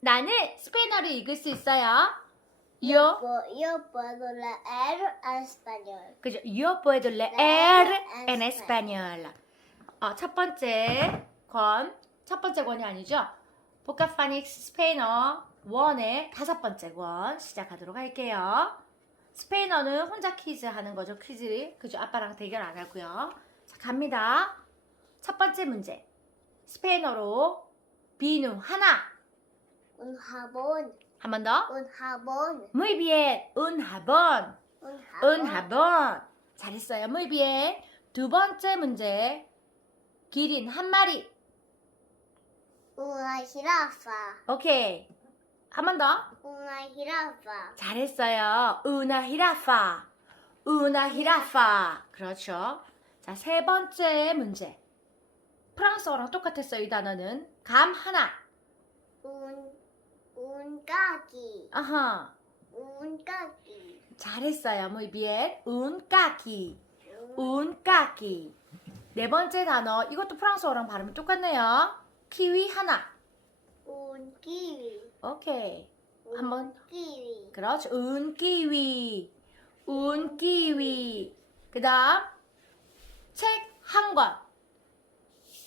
나는 스페인어를 읽을 수 있어요. Yo, Yo, puedo leer español. 그죠? Yo puedo leer en español. 어, 첫 번째 권, 첫 번째 권이 아니죠? 보카파닉스 스페인어 원의 다섯 번째 권 시작하도록 할게요. 스페인어는 혼자 퀴즈 하는 거죠, 퀴즈를. 그죠? 아빠랑 대결 안 하고요. 자, 갑니다. 첫 번째 문제. 스페인어로 비누 하나. Un jabón. 한 번 더. Un jabón. Muy bien. Un jabón. Un un jabón. jabón. 잘했어요. Muy bien. 두 번째 문제. 기린 한 마리. Una jirafa. 오케이. 한 번 더. Una jirafa. 잘했어요. Una jirafa. Una jirafa. 그렇죠. 자, 세 번째 문제. 프랑스어랑 똑같았어요. 이 단어는 감 하나. Un, caqui. 아하. Caqui. 잘했어요. Muy bien. Un caqui. 네 번째 단어. 이것도 프랑스어랑 발음이 똑같네요. 키위 하나. Kiwi. 오케이. 한번. kiwi. 그렇죠. un kiwi. 그다음 책 한 권.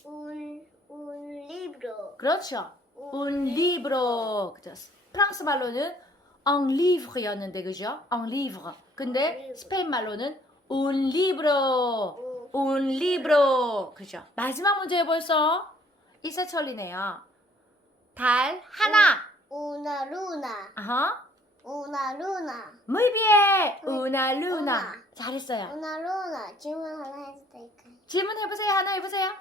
Un, un libro. 그렇죠. Un libro. 그죠. 프랑스 말로는 un livre였는데 그죠? un livre. 근데. 스페인 말로는 un libro. Un, libro. 그죠? 마지막 문제 벌써 이세철이네요. 달 하나. una luna. 아하. Una luna. Muy bien. 음, una luna. una. 잘했어요. Una luna. 질문 하나 해도 될까요? 질문 해보세요. 하나 해보세요.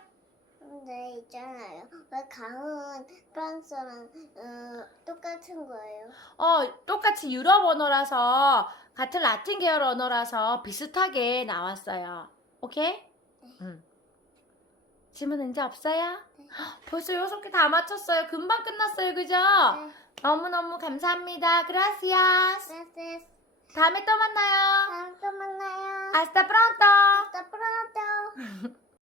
근데 있잖아요. 왜 강은 프랑스랑 어, 똑같은 거예요? 어, 똑같이 유럽 언어라서 같은 라틴 계열 언어라서 비슷하게 나왔어요. 오케이? 음. 질문 이제 없어요? 헉, 벌써 여섯 개 다 맞췄어요. 금방 끝났어요. 그죠? 네. 너무너무 감사합니다. Gracias. Gracias. 다음에 또 만나요. 다음 또 만나요. Hasta pronto.